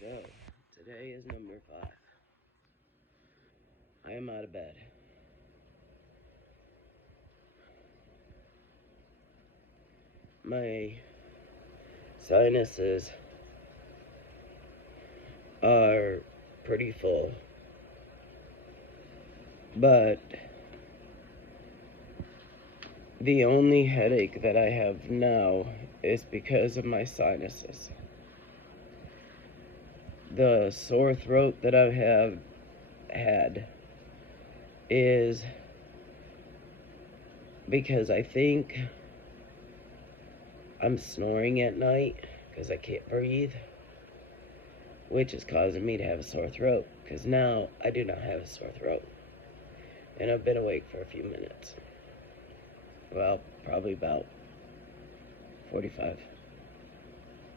So, today is number 5. I am out of bed. My sinuses are pretty full, but the only headache that I have now is because of my sinuses. The sore throat that I have had is because I think I'm snoring at night because I can't breathe, which is causing me to have a sore throat, because now I do not have a sore throat, and I've been awake for a few minutes. Well, probably about 45,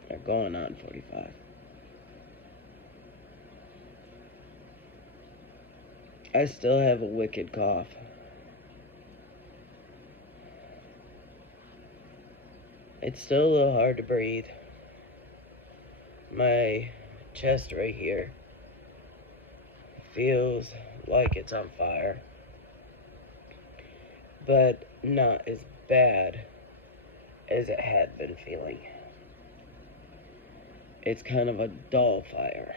or going on 45. I still have a wicked cough. It's still a little hard to breathe. My chest right here feels like it's on fire, but not as bad as it had been feeling. It's kind of a dull fire.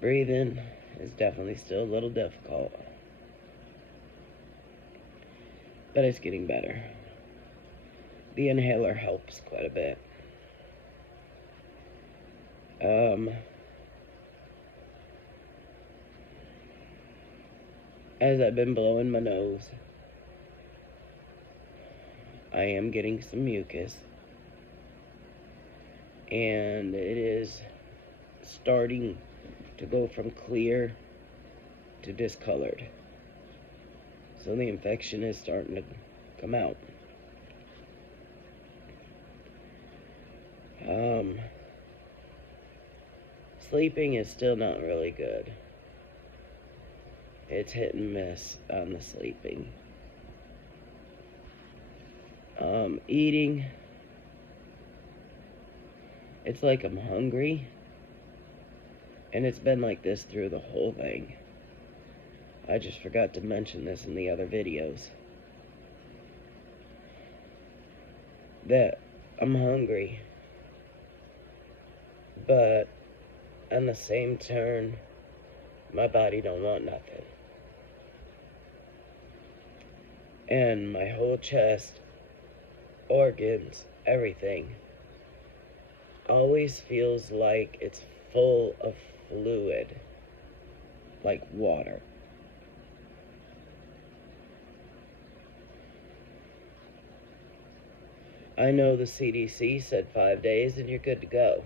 Breathing is definitely still a little difficult, but it's getting better. The inhaler helps quite a bit. As I've been blowing my nose, I am getting some mucus, and it is starting to go from clear to discolored. So the infection is starting to come out. Sleeping is still not really good. It's hit and miss on the sleeping. Eating, it's like I'm hungry, and it's been like this through the whole thing. I just forgot to mention this in the other videos, that I'm hungry, but on the same turn, my body don't want nothing. And my whole chest, organs, everything, always feels like it's full of fluid, like water. I know the CDC said 5 days and you're good to go.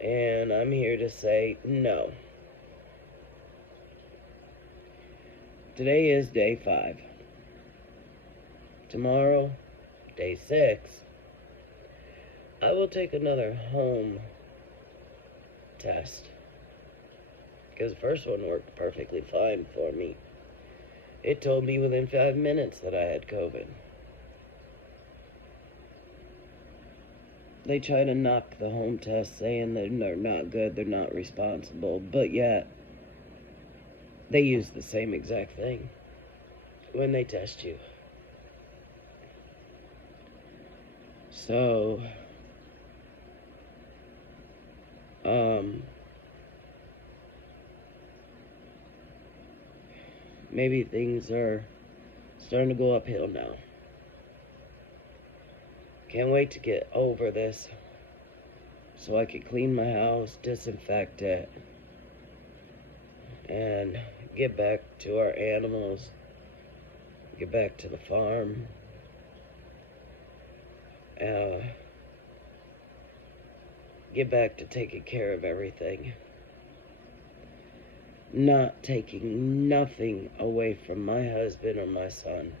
And I'm here to say no. Today is day 5. Tomorrow, day 6, I will take another home test, because the first one worked perfectly fine for me. It told me within 5 minutes that I had COVID. They try to knock the home test, saying that they're not good, they're not responsible, but yet they use the same exact thing when they test you. So, maybe things are starting to go uphill now. Can't wait to get over this so I can clean my house, disinfect it, and get back to our animals, get back to the farm, get back to taking care of everything. Not taking nothing away from my husband or my son,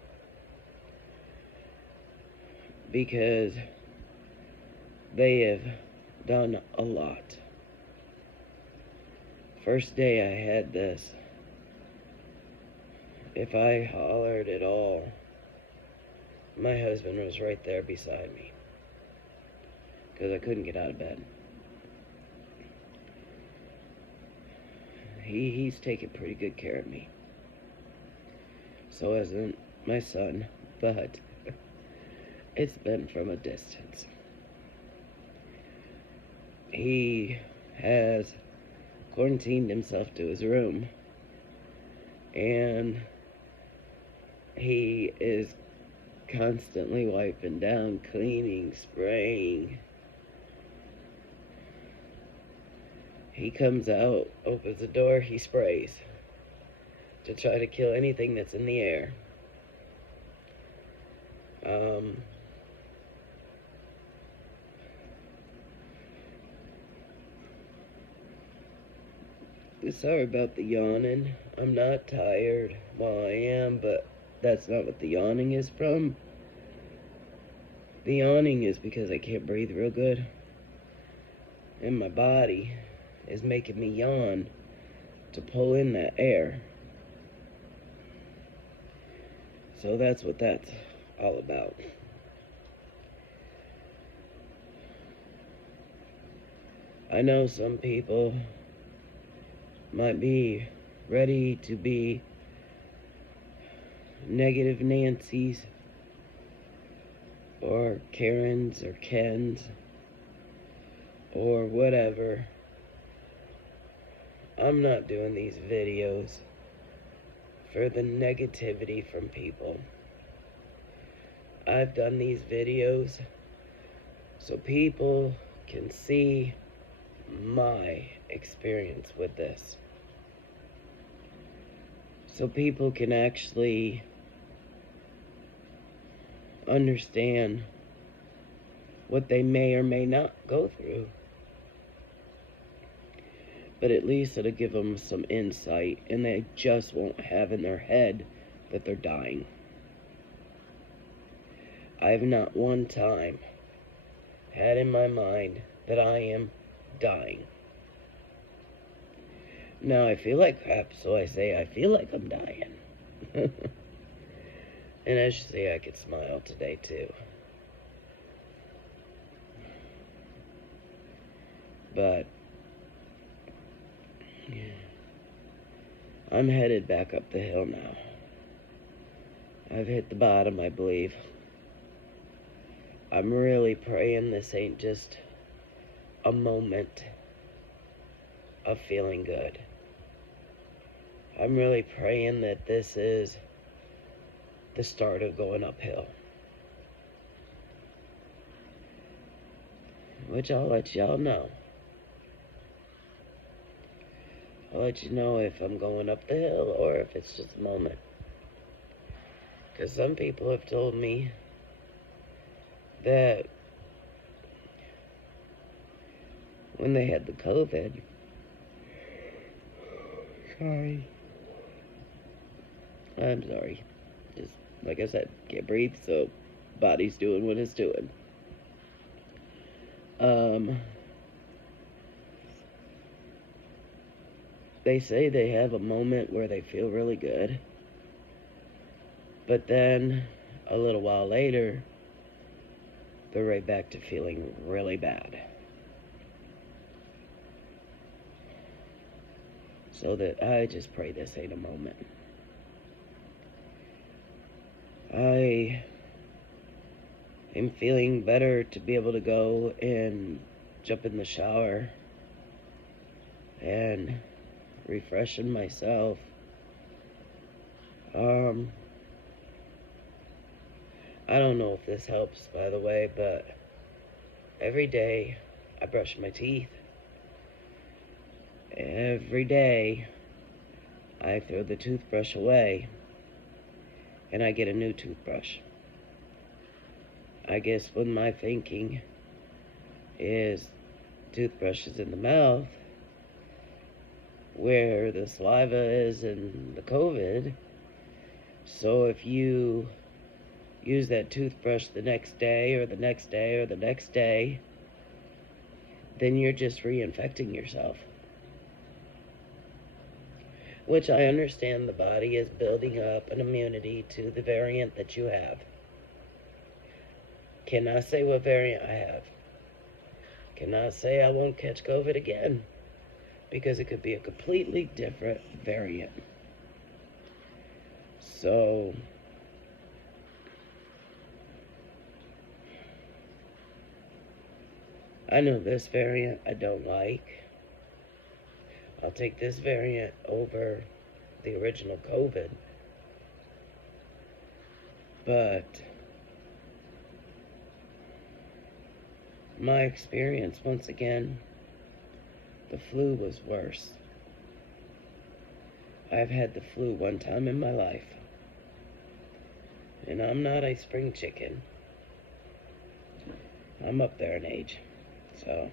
because they have done a lot. First day I had this, if I hollered at all, my husband was right there beside me because I couldn't get out of bed. He's taken pretty good care of me. So hasn't my son, but it's been from a distance. He has quarantined himself to his room, and he is constantly wiping down, cleaning, spraying. He comes out, opens the door, he sprays to try to kill anything that's in the air. Sorry about the yawning. I'm not tired. Well, I am, but that's not what the yawning is from. The yawning is because I can't breathe real good, and my body is making me yawn to pull in that air. So that's what that's all about. I know some people might be ready to be negative Nancy's or Karen's or Ken's or whatever. I'm not doing these videos for the negativity from people. I've done these videos so people can see my experience with this. So people can actually understand what they may or may not go through. But at least it'll give them some insight, and they just won't have in their head that they're dying. I have not one time had in my mind that I am dying. Now I feel like crap, so I say I feel like I'm dying. And I should say I could smile today too. But I'm headed back up the hill now. I've hit the bottom, I believe. I'm really praying this ain't just a moment of feeling good. I'm really praying that this is the start of going uphill. Which I'll let y'all know. I'll let you know if I'm going up the hill or if it's just a moment. Because some people have told me that when they had the COVID, I'm sorry. Just, like I said, can't breathe, so body's doing what it's doing. They say they have a moment where they feel really good, but then a little while later, they're right back to feeling really bad. So that I just pray this ain't a moment. I am feeling better to be able to go and jump in the shower and refreshing myself. I don't know if this helps, by the way, but every day I brush my teeth. Every day I throw the toothbrush away and I get a new toothbrush. I guess when my thinking is toothbrushes in the mouth, where the saliva is in the COVID. So if you use that toothbrush the next day or the next day or the next day, then you're just reinfecting yourself. which I understand the body is building up an immunity to the variant that you have. Cannot say what variant I have. Cannot say I won't catch COVID again, because it could be a completely different variant. So, I know this variant I don't like. I'll take this variant over the original COVID. But my experience, once again, the flu was worse. I've had the flu one time in my life. And I'm not a spring chicken. I'm up there in age. So,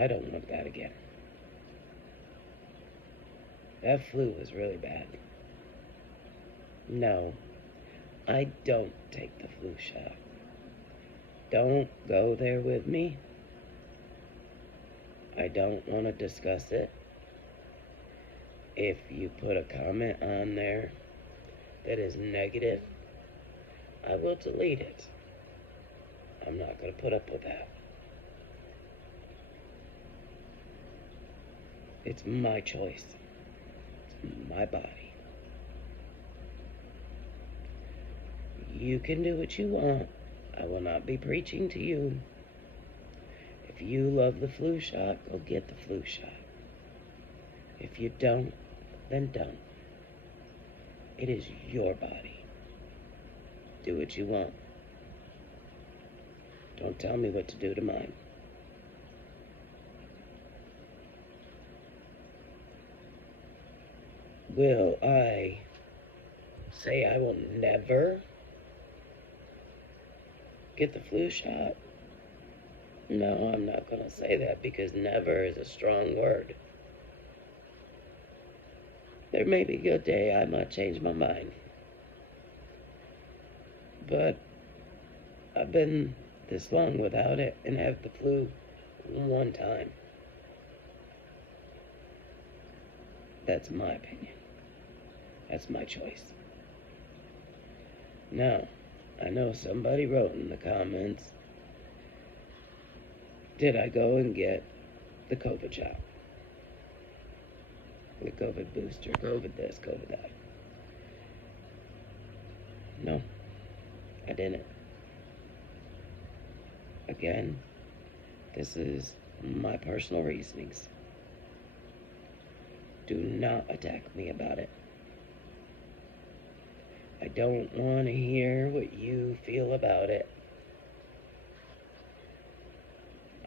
I don't want that again. That flu was really bad. No, I don't take the flu shot. Don't go there with me. I don't want to discuss it. If you put a comment on there that is negative, I will delete it. I'm not going to put up with that. It's my choice. It's my body. You can do what you want. I will not be preaching to you. If you love the flu shot, go get the flu shot. If you don't, then don't. It is your body. Do what you want. Don't tell me what to do to mine. Will I say I will never get the flu shot? No, I'm not going to say that, because never is a strong word. There may be a good day I might change my mind. But I've been this long without it and have the flu one time. That's my opinion. That's my choice. Now, I know somebody wrote in the comments, did I go and get the COVID shot? The COVID booster, COVID this, COVID that. No, I didn't. Again, this is my personal reasonings. Do not attack me about it. I don't want to hear what you feel about it.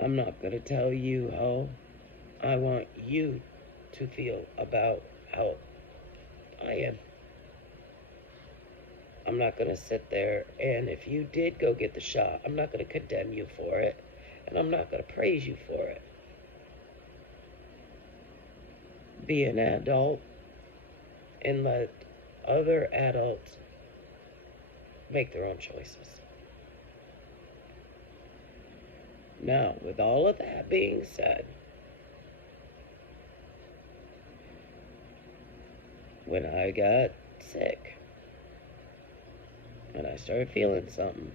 I'm not going to tell you how I want you to feel about how I am. I'm not going to sit there, and if you did go get the shot, I'm not going to condemn you for it, and I'm not going to praise you for it. Be an adult and let other adults make their own choices. Now, with all of that being said, when I got sick, when I started feeling something,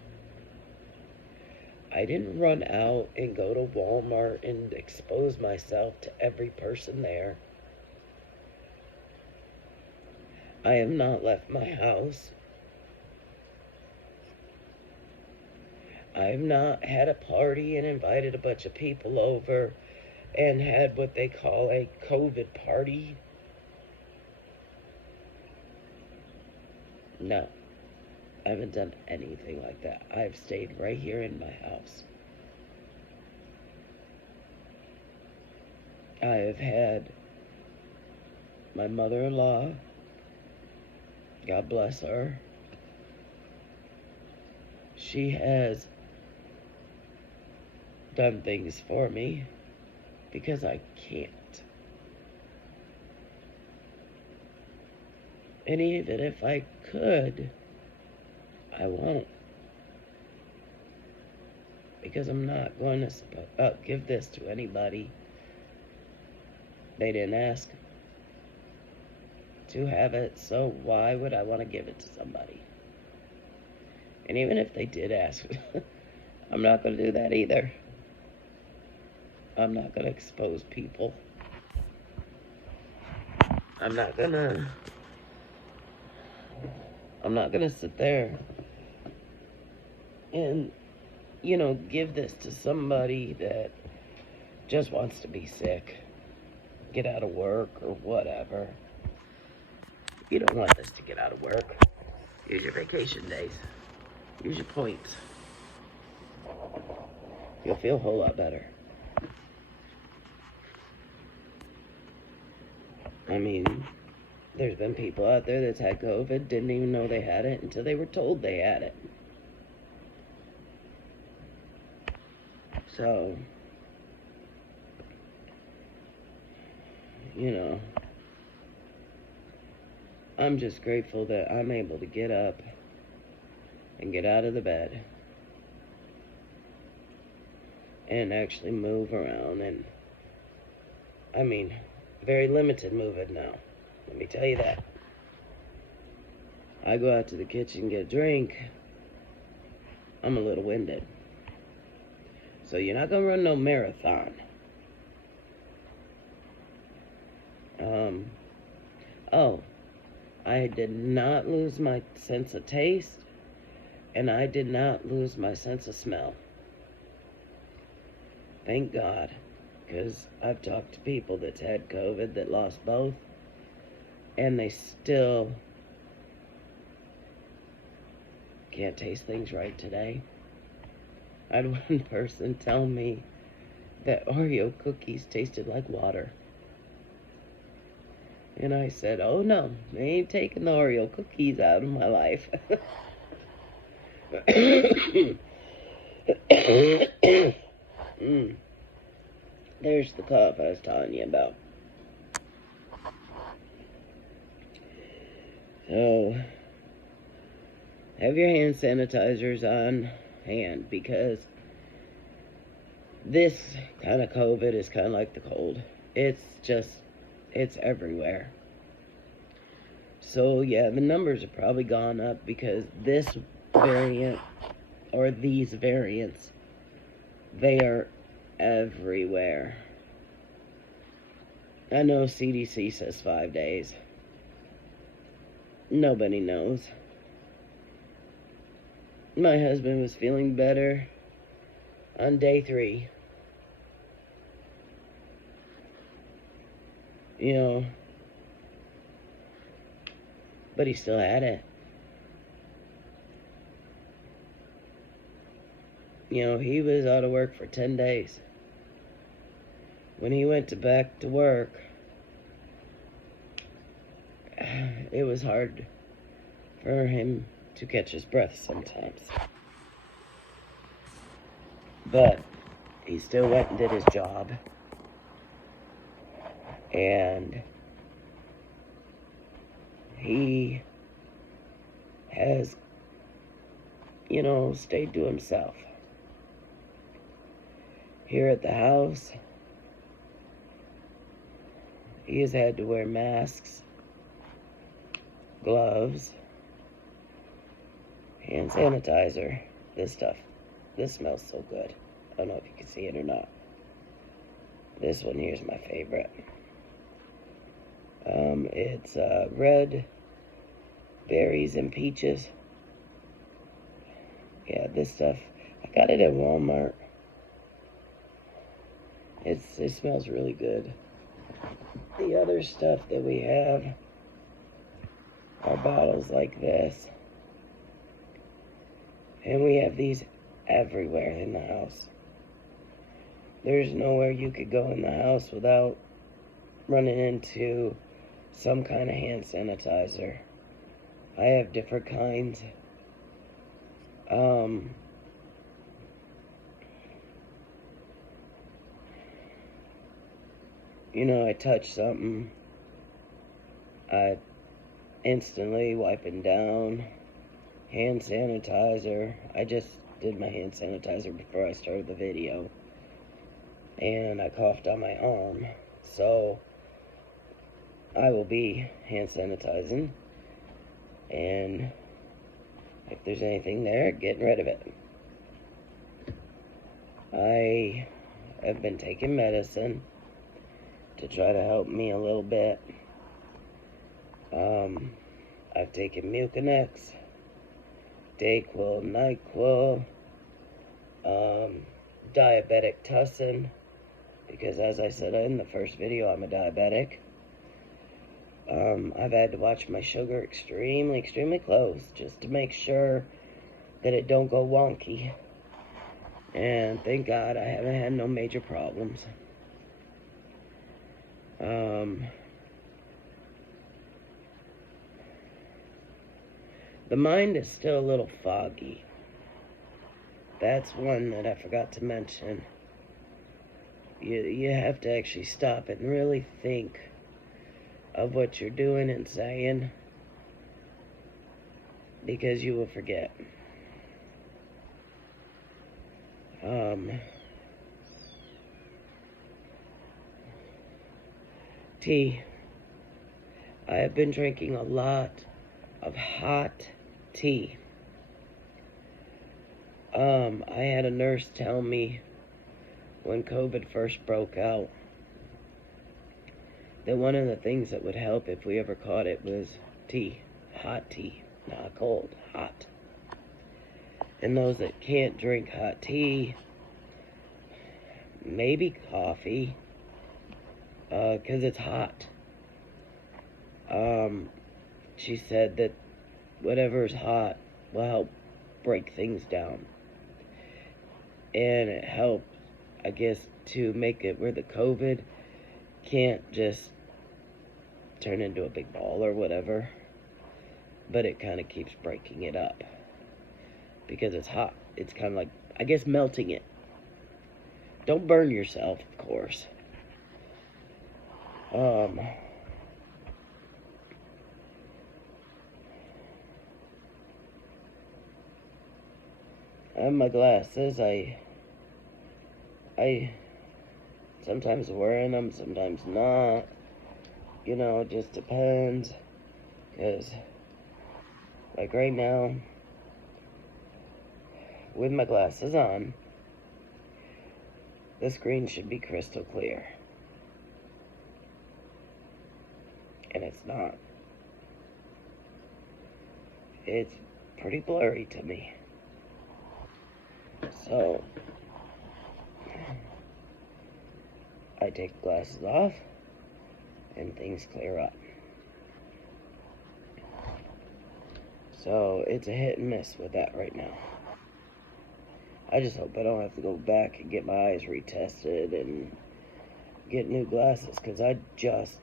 I didn't run out and go to Walmart and expose myself to every person there. I have not left my house. I have not had a party and invited a bunch of people over and had what they call a COVID party. No, I haven't done anything like that. I've stayed right here in my house. I have had my mother-in-law, God bless her. She has done things for me because I can't. And even if I could, I won't. because I'm not going to give this to anybody. They didn't ask to have it, so why would I want to give it to somebody? And even if they did ask, I'm not going to do that either. I'm not going to expose people. I'm not going to sit there and, give this to somebody that just wants to be sick, get out of work or whatever. You don't want this to get out of work. Use your vacation days. Use your points. You'll feel a whole lot better. I mean, there's been people out there that's had COVID, didn't even know they had it until they were told they had it. So, I'm just grateful that I'm able to get up and get out of the bed and actually move around. And I mean, very limited moving now, let me tell you that. I go out to the kitchen and get a drink, I'm a little winded. So you're not gonna run no marathon. I did not lose my sense of taste, and I did not lose my sense of smell. Thank God, because I've talked to people that's had COVID that lost both, and they still can't taste things right today. I had one person tell me that Oreo cookies tasted like water. And I said, oh no, they ain't taking the Oreo cookies out of my life. There's the cough I was telling you about. So, have your hand sanitizers on hand, because this kind of COVID is kind of like the cold. It's everywhere. So yeah, the numbers have probably gone up because this variant, or these variants, they are everywhere. I know CDC says 5 days. Nobody knows. My husband was feeling better on day 3. But he still had it. He was out of work for 10 days. When he went back to work, it was hard for him to catch his breath sometimes. But he still went and did his job. And he has, stayed to himself. Here at the house, he has had to wear masks, gloves, hand sanitizer. This smells so good. I don't know if you can see it or not. This one here is my favorite. It's red berries and peaches. Yeah, this stuff, I got it at Walmart. It smells really good. The other stuff that we have are bottles like this. And we have these everywhere in the house. There's nowhere you could go in the house without running into some kind of hand sanitizer. I have different kinds. I touch something, I instantly wipe it down. Hand sanitizer. did my hand sanitizer before I started the video, and I coughed on my arm, so I will be hand sanitizing, and if there's anything there, getting rid of it. I have been taking medicine to try to help me a little bit. I've taken Mucinex, Dayquil, NyQuil, diabetic tussin, because as I said in the first video, I'm a diabetic. I've had to watch my sugar extremely close just to make sure that it don't go wonky. And thank God I haven't had no major problems. The mind is still a little foggy. That's one that I forgot to mention. You have to actually stop and really think of what you're doing and saying, because you will forget. Tea. I have been drinking a lot of hot tea. I had a nurse tell me when COVID first broke out that one of the things that would help if we ever caught it was tea. Hot tea. Not cold, hot. And those that can't drink hot tea, maybe coffee, because it's hot. She said that whatever's hot will help break things down. And it helps, I guess, to make it where the COVID can't just turn into a big ball or whatever, but it kind of keeps breaking it up because it's hot. It's kind of like, I guess, melting it. Don't burn yourself, of course. I have my glasses. I sometimes wearing them, sometimes not. You know, it just depends. Because, like right now, with my glasses on, the screen should be crystal clear. And it's not. It's pretty blurry to me. So, I take the glasses off, and things clear up. So, it's a hit and miss with that right now. I just hope I don't have to go back and get my eyes retested and get new glasses, because I just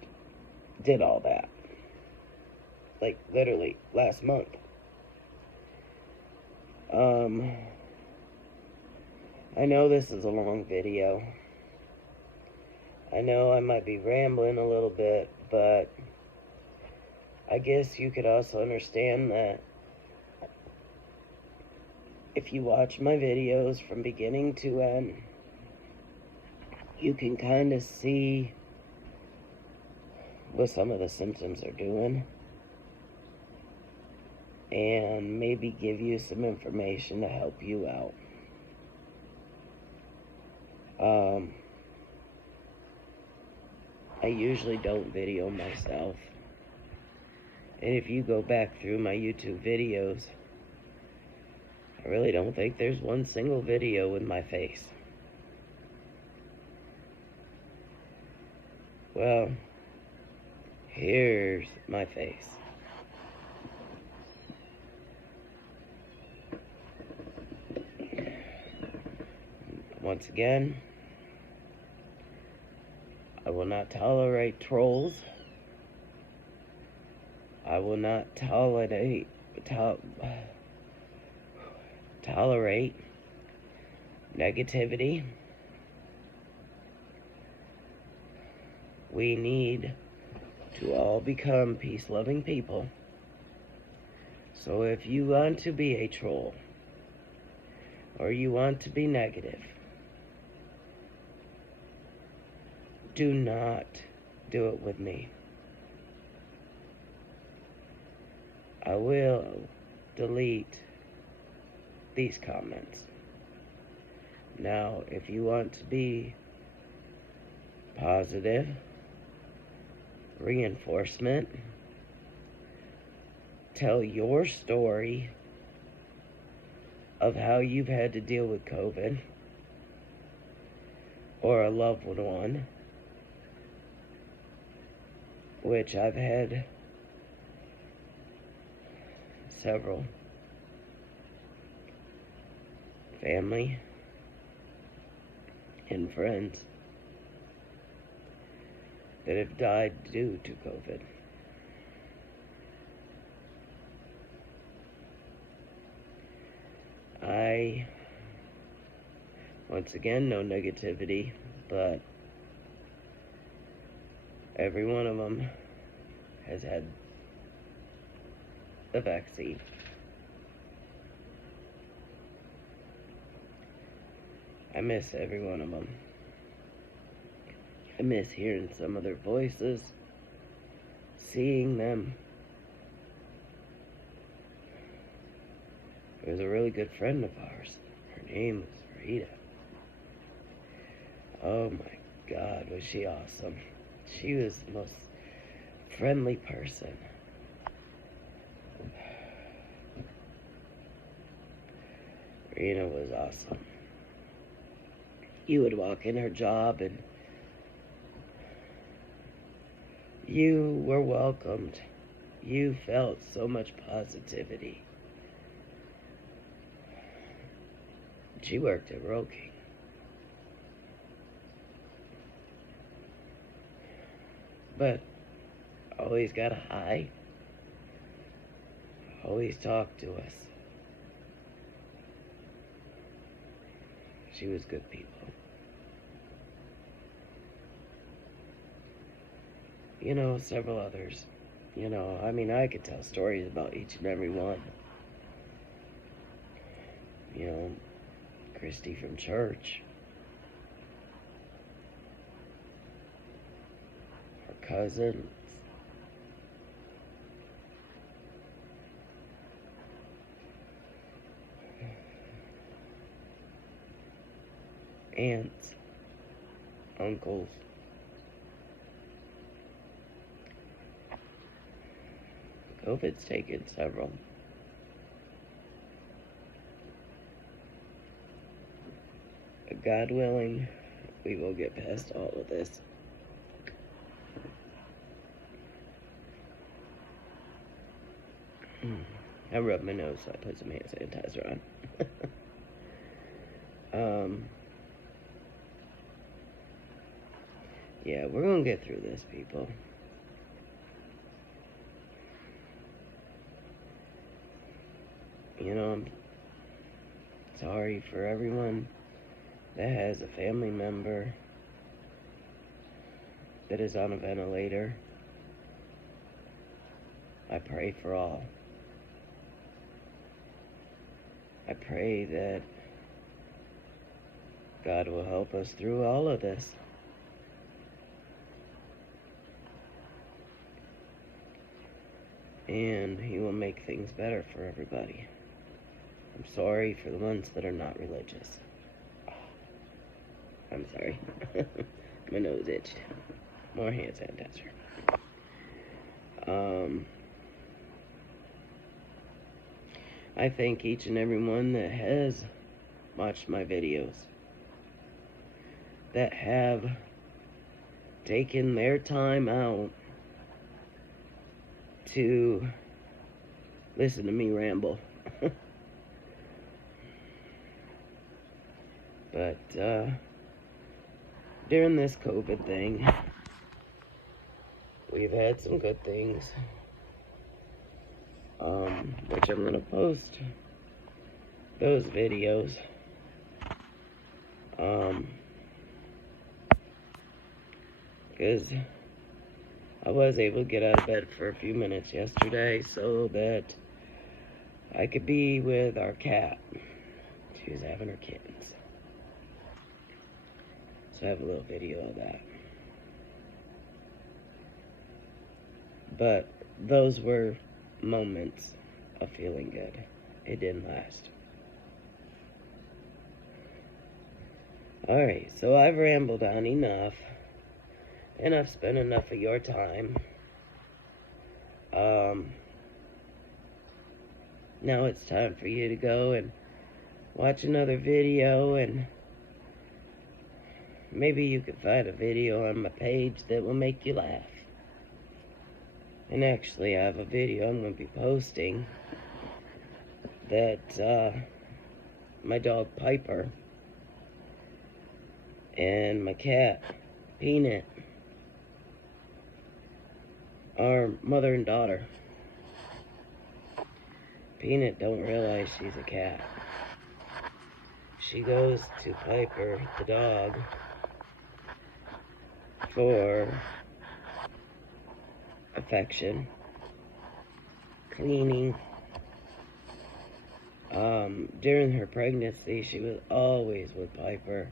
did all that. Like, literally, last month. I know this is a long video. I know I might be rambling a little bit, but I guess you could also understand that if you watch my videos from beginning to end, you can kind of see what some of the symptoms are doing, and maybe give you some information to help you out. I usually don't video myself, and if you go back through my YouTube videos, I really don't think there's one single video with my face. Well, here's my face. Once again, I will not tolerate trolls. I will not tolerate negativity. We need to all become peace-loving people. So if you want to be a troll, or you want to be negative, do not do it with me. I will delete these comments. Now, if you want to be positive, reinforcement, tell your story of how you've had to deal with COVID or a loved one, which I've had several. Family and friends that have died due to COVID. Once again, no negativity, but every one of them has had the vaccine. I miss every one of them. I miss hearing some of their voices, seeing them. There was a really good friend of ours. Her name was Rita. Oh my God, was she awesome. She was the most friendly person. Rita was awesome. You would walk in her job and you were welcomed. You felt so much positivity. She worked at Royal King. But always got a hi. Always talked to us. She was good people. You know, several others. You know, I mean, I could tell stories about each and every one. You know, Christy from church. Her cousins. Aunts. Uncles. COVID's taken several. But God willing, we will get past all of this. I rubbed my nose, so I put some hand sanitizer on. Yeah, we're gonna get through this, people. You know, I'm sorry for everyone that has a family member that is on a ventilator. I pray for all. I pray that God will help us through all of this. And He will make things better for everybody. I'm sorry for the ones that are not religious. I'm sorry. My nose itched. More hand sanitizer. I thank each and every one that has watched my videos, that have taken their time out to listen to me ramble. But during this COVID thing, we've had some good things, which I'm gonna post those videos. Because I was able to get out of bed for a few minutes yesterday so that I could be with our cat. She was having her kittens. So I have a little video of that. But those were moments of feeling good. It didn't last. Alright, so I've rambled on enough. And I've spent enough of your time. Now it's time for you to go and watch another video, and maybe you could find a video on my page that will make you laugh. And actually, I have a video I'm going to be posting that my dog Piper and my cat Peanut are mother and daughter. Peanut don't realize she's a cat. She goes to Piper, the dog, for affection, cleaning. During her pregnancy, she was always with Piper.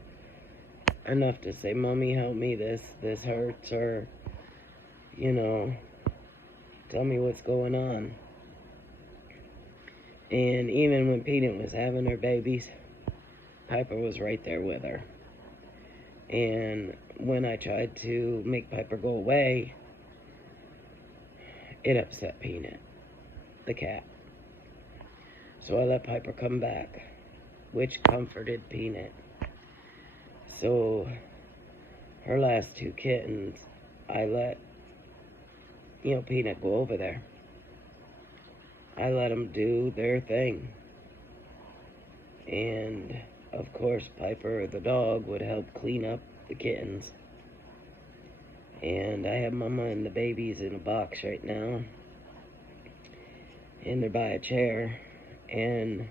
Enough to say, "Mommy, help me, this hurts," or, you know, tell me what's going on. And even when Peanut was having her babies, Piper was right there with her. And when I tried to make Piper go away, it upset Peanut, the cat. So I let Piper come back, which comforted Peanut. So her last two kittens, I let, Peanut go over there. I let them do their thing. And, of course, Piper, the dog, would help clean up the kittens. And I have Mama and the babies in a box right now. And they're by a chair. And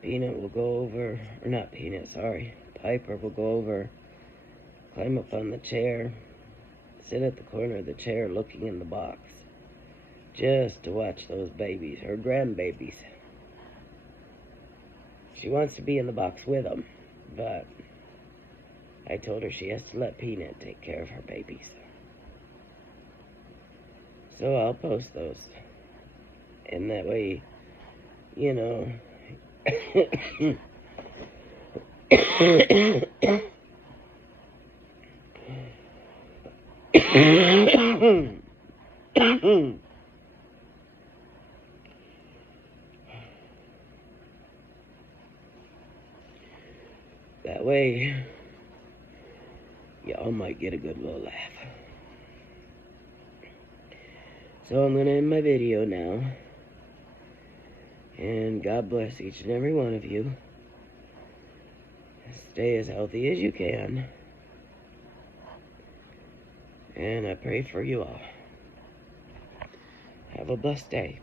Peanut will go over, or not Peanut, sorry. Piper will go over, climb up on the chair, sit at the corner of the chair looking in the box. Just to watch those babies, her grandbabies. She wants to be in the box with them, but I told her she has to let Peanut take care of her babies. So I'll post those. And that way, that way, y'all might get a good little laugh. So I'm going to end my video now. And God bless each and every one of you. Stay as healthy as you can. And I pray for you all. Have a blessed day.